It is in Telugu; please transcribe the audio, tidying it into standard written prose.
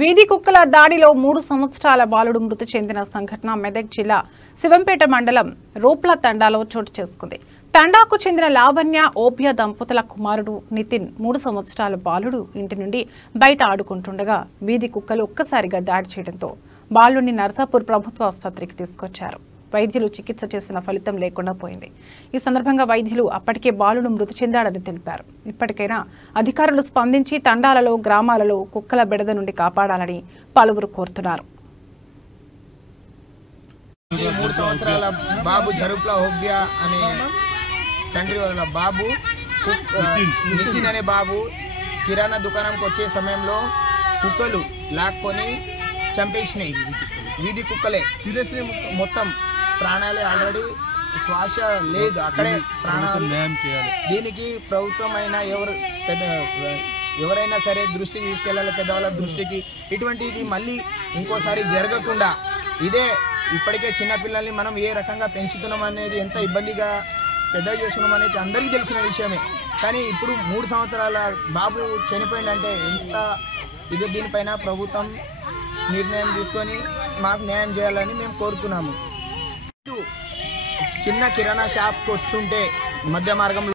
వీధి కుక్కల దాడిలో 3 సంవత్సరాల బాలుడు మృతి చెందిన సంఘటన మెదక్ జిల్లా శివంపేట మండలం రూప్ల తండాలో చోటు చేసుకుంది. తండాకు చెందిన లావణ్య ఓపియ దంపతుల కుమారుడు నితిన్ 3 సంవత్సరాల బాలుడు ఇంటి నుండి బయట ఆడుకుంటుండగా వీధి కుక్కలు ఒక్కసారిగా దాడి చేయడంతో బాలుడిని నర్సాపూర్ ప్రభుత్వ ఆసుపత్రికి తీసుకొచ్చారు. వైద్యులు చికిత్స చేసిన ఫలితం లేకుండా పోయింది. ఈ సందర్భంగా వైద్యులు అప్పటికే బాలుడు మృతి చెందాడని తెలిపారు. ఇప్పటికైనా అధికారులు స్పందించి తండాలలో గ్రామాలలో కుక్కల బెడద నుండి కాపాడాలని పలువురు కోరుతున్నారు. 3 సంవత్సరాల బాబు జరుప్ల ఓపియ అనే తండ్రి వాళ్ళ బాబు నితిన్ అనే బాబు కిరాణా దుకాణంకి వచ్చే సమయంలో కుక్కలు లాక్కొని చంపేసినాయి. వీధి కుక్కలే సీరియస్లీ మొత్తం ప్రాణాలే, ఆల్రెడీ శ్వాస లేదు, అక్కడే ప్రాణాలు. దీనికి ప్రభుత్వం అయినా ఎవరైనా సరే దృష్టికి తీసుకెళ్లాలి, పెద్దవాళ్ళ దృష్టికి. ఇటువంటిది మళ్ళీ ఇంకోసారి జరగకుండా ఇదే ఇప్పటికే చిన్నపిల్లల్ని మనం ఏ రకంగా పెంచుతున్నాం అనేది, ఎంత ఇబ్బందిగా పెద్ద చేస్తున్నాం అనేది అందరికీ తెలిసిన విషయమే. కానీ ఇప్పుడు 3 సంవత్సరాల బాబు చనిపోయిందంటే ఎంత ఇది. దీనిపైన ప్రభుత్వం నిర్ణయం తీసుకొని మాకు న్యాయం చేయాలని మేము కోరుతున్నాము. చిన్న కిరాణా షాప్కి వస్తుంటే మధ్య మార్గంలో